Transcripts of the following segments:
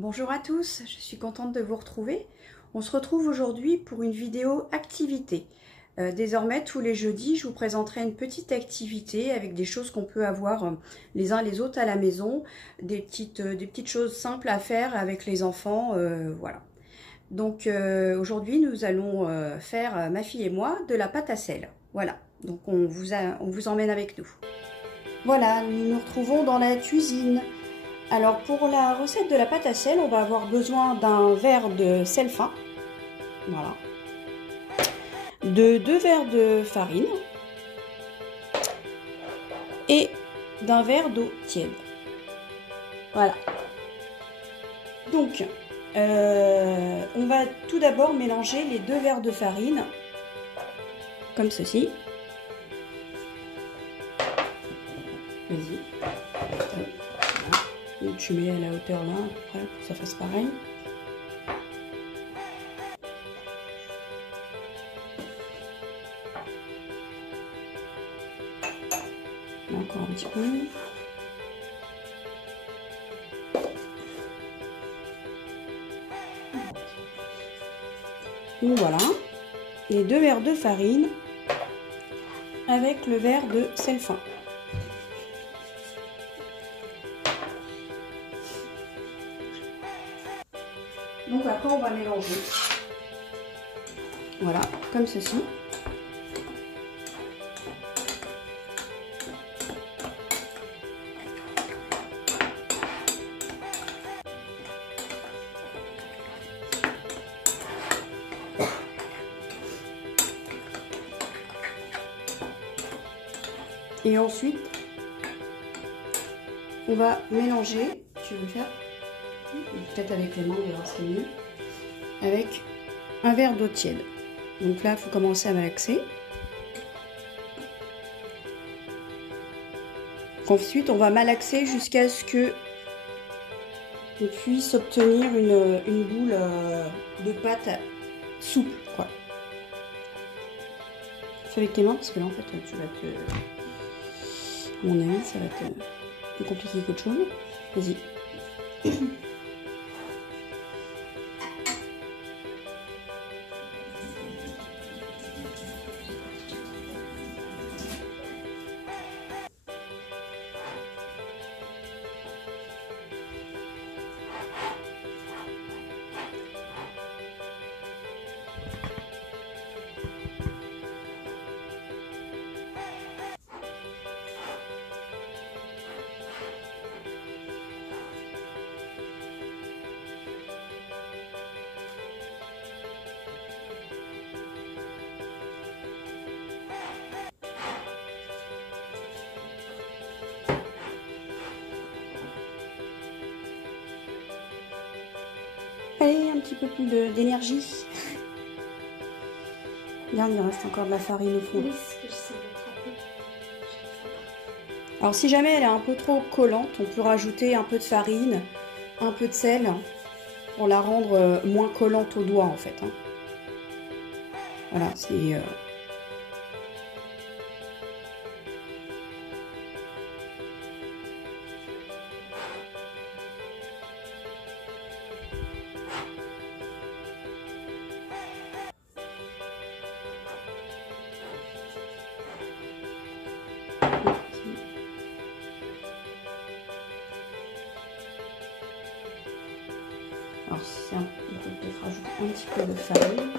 Bonjour à tous, je suis contente de vous retrouver. On se retrouve aujourd'hui pour une vidéo activité. Désormais, tous les jeudis, je vous présenterai une petite activité avec des choses qu'on peut avoir les uns les autres à la maison, des petites choses simples à faire avec les enfants, voilà. Donc aujourd'hui, nous allons faire, ma fille et moi, de la pâte à sel. Voilà, donc on vous emmène avec nous. Voilà, nous nous retrouvons dans la cuisine. Alors pour la recette de la pâte à sel, on va avoir besoin d'un verre de sel fin, voilà, de 2 verres de farine et d'un verre d'eau tiède. Voilà. Donc, on va tout d'abord mélanger les 2 verres de farine, comme ceci. Vas-y. Donc tu mets à la hauteur là, à peu près, pour que ça fasse pareil. Encore un petit peu. Donc voilà, les 2 verres de farine avec le verre de sel fin. Donc après on va mélanger, voilà, comme ceci. Et ensuite, on va mélanger, tu veux le faire? Peut-être avec les mains, on verra ce qui est mieux. Avec un verre d'eau tiède. Donc là, il faut commencer à malaxer. Ensuite, on va malaxer jusqu'à ce que on puisse obtenir une boule de pâte souple, quoi. Fais avec tes mains parce que là, en fait, tu vas te... À mon avis, ça va être plus compliqué qu'autre chose. Vas-y. Allez, un petit peu plus d'énergie. Regarde, il reste encore de la farine au fond. Alors si jamais elle est un peu trop collante, on peut rajouter un peu de farine, un peu de sel, pour la rendre moins collante aux doigts en fait. Hein. Voilà, c'est... Alors, on peut peut-être rajouter un petit peu de farine.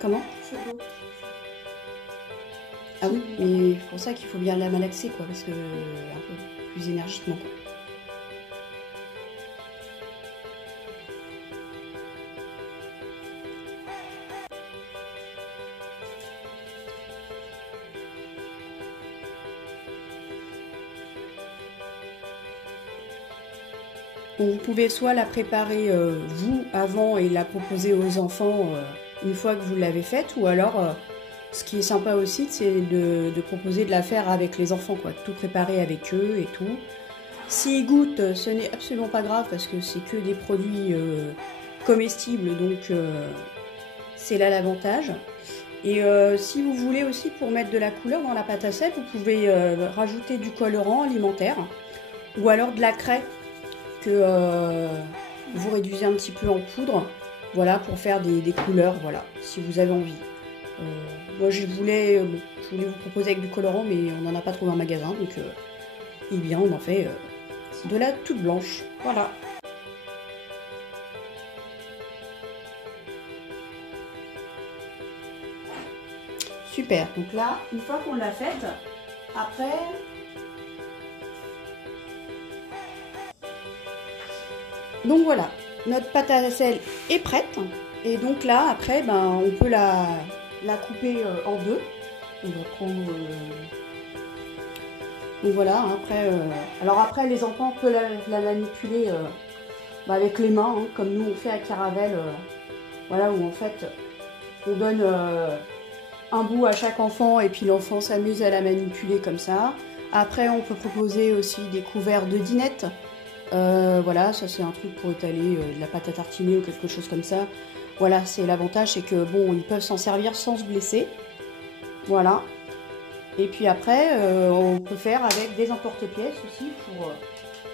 Comment? Ah oui, mais c'est pour ça qu'il faut bien la malaxer, quoi, parce que un peu plus énergiquement. Quoi. Vous pouvez soit la préparer vous avant et la proposer aux enfants une fois que vous l'avez faite, ou alors ce qui est sympa aussi c'est de proposer de la faire avec les enfants, quoi, tout préparer avec eux et tout. S'ils goûtent, ce n'est absolument pas grave parce que c'est que des produits comestibles, donc c'est là l'avantage. Et si vous voulez aussi pour mettre de la couleur dans la pâte à sel, vous pouvez rajouter du colorant alimentaire ou alors de la craie que vous réduisez un petit peu en poudre, voilà, pour faire des couleurs, voilà, si vous avez envie. Moi je voulais vous proposer avec du colorant, mais on n'en a pas trouvé en magasin, donc eh bien on en fait de la toute blanche, voilà. Super, donc là, une fois qu'on l'a faite, après, donc voilà, notre pâte à sel est prête. Et donc là, après, ben, on peut la couper en deux. On va prendre, donc voilà, après, alors après, les enfants peuvent la manipuler ben, avec les mains, hein, comme nous on fait à Caravelle, voilà, où en fait, on donne un bout à chaque enfant et puis l'enfant s'amuse à la manipuler comme ça. Après on peut proposer aussi des couverts de dinette. Voilà, ça c'est un truc pour étaler de la pâte à tartiner ou quelque chose comme ça. Voilà, c'est l'avantage, c'est que bon, ils peuvent s'en servir sans se blesser. Voilà. Et puis après, on peut faire avec des emporte-pièces aussi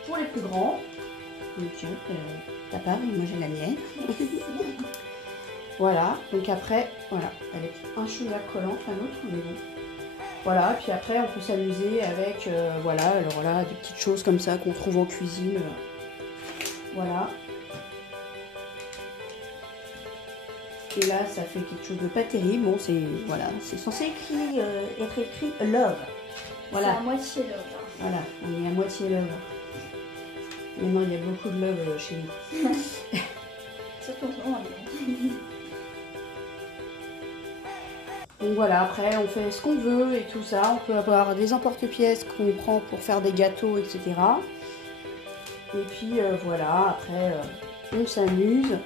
pour les plus grands. Donc ta part, moi j'ai la mienne. Voilà, donc après, voilà, avec un chou-là collant, un autre, mais bon. Voilà, puis après on peut s'amuser avec, voilà, alors là, des petites choses comme ça qu'on trouve en cuisine. Voilà. Et là, ça fait quelque chose de pas terrible. Bon, c'est, voilà, c'est censé être écrit love. Voilà. C'est à moitié love. Voilà, on est à moitié love. Maintenant, il y a beaucoup de love chez nous. Surtout en ce moment, donc voilà, après on fait ce qu'on veut et tout ça. On peut avoir des emporte-pièces qu'on prend pour faire des gâteaux, etc. Et puis voilà, après on s'amuse.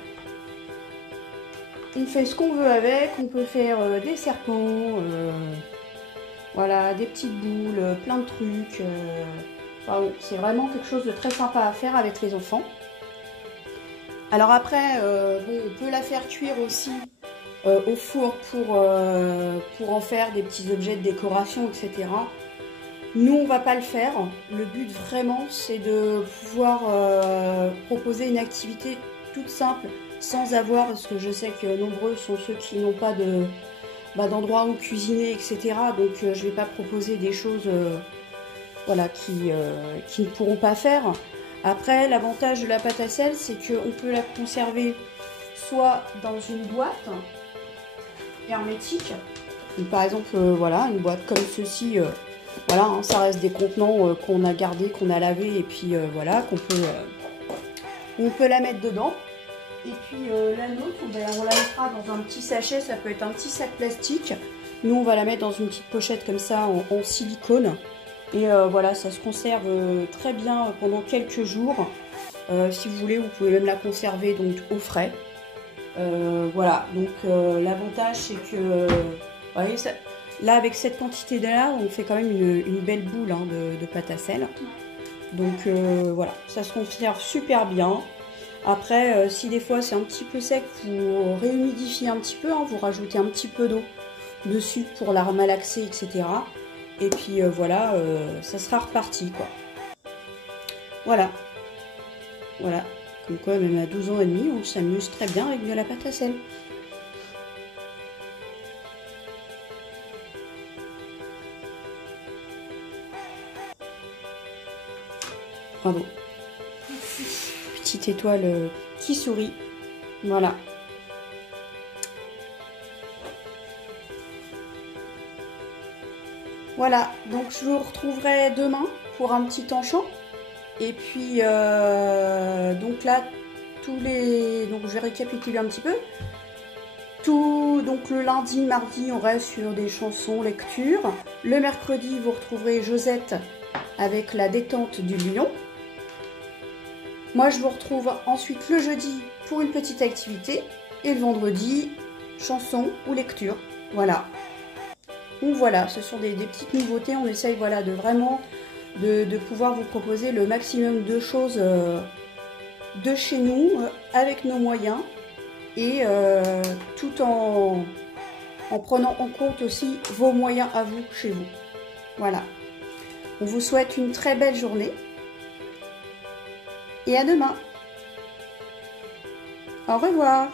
On fait ce qu'on veut avec. On peut faire des serpents, voilà, des petites boules, plein de trucs. Enfin, c'est vraiment quelque chose de très sympa à faire avec les enfants. Alors après, bon, on peut la faire cuire aussi au four pour en faire des petits objets de décoration, etc. Nous, on va pas le faire. Le but vraiment, c'est de pouvoir proposer une activité toute simple, sans avoir, parce que je sais que nombreux sont ceux qui n'ont pas d'endroit où cuisiner, etc. Donc je vais pas proposer des choses voilà, qui ne pourront pas faire. Après, l'avantage de la pâte à sel, c'est qu'on peut la conserver soit dans une boîte hermétique, donc, par exemple, voilà, une boîte comme ceci, voilà, hein, ça reste des contenants qu'on a gardés, qu'on a lavés, et puis voilà, on peut la mettre dedans. Et puis la nôtre, on la mettra dans un petit sachet, ça peut être un petit sac plastique. Nous, on va la mettre dans une petite pochette comme ça, en silicone. Et voilà, ça se conserve très bien pendant quelques jours. Si vous voulez, vous pouvez même la conserver donc au frais. Voilà, donc l'avantage c'est que, vous voyez, ça, là avec cette quantité de là, on fait quand même une belle boule hein, de pâte à sel. Donc voilà, ça se conserve super bien. Après, si des fois c'est un petit peu sec, vous réhumidifiez un petit peu, hein, vous rajoutez un petit peu d'eau dessus pour la remalaxer, etc. Et puis voilà, ça sera reparti quoi. Voilà. Voilà. Comme quoi, même à 12 ans et demi, on s'amuse très bien avec de la pâte à sel. Bravo. Merci. Petite étoile qui sourit. Voilà. Voilà, donc je vous retrouverai demain pour un petit enchant. Et puis, donc là, donc je vais récapituler un petit peu. Donc le lundi, mardi, on reste sur des chansons, lecture. Le mercredi, vous retrouverez Josette avec la détente du lion. Moi, je vous retrouve ensuite le jeudi pour une petite activité. Et le vendredi, chanson ou lecture. Voilà. Donc voilà, ce sont des petites nouveautés. On essaye voilà, de vraiment de pouvoir vous proposer le maximum de choses de chez nous, avec nos moyens. et tout en prenant en compte aussi vos moyens à vous, chez vous. Voilà. On vous souhaite une très belle journée et à demain. Au revoir.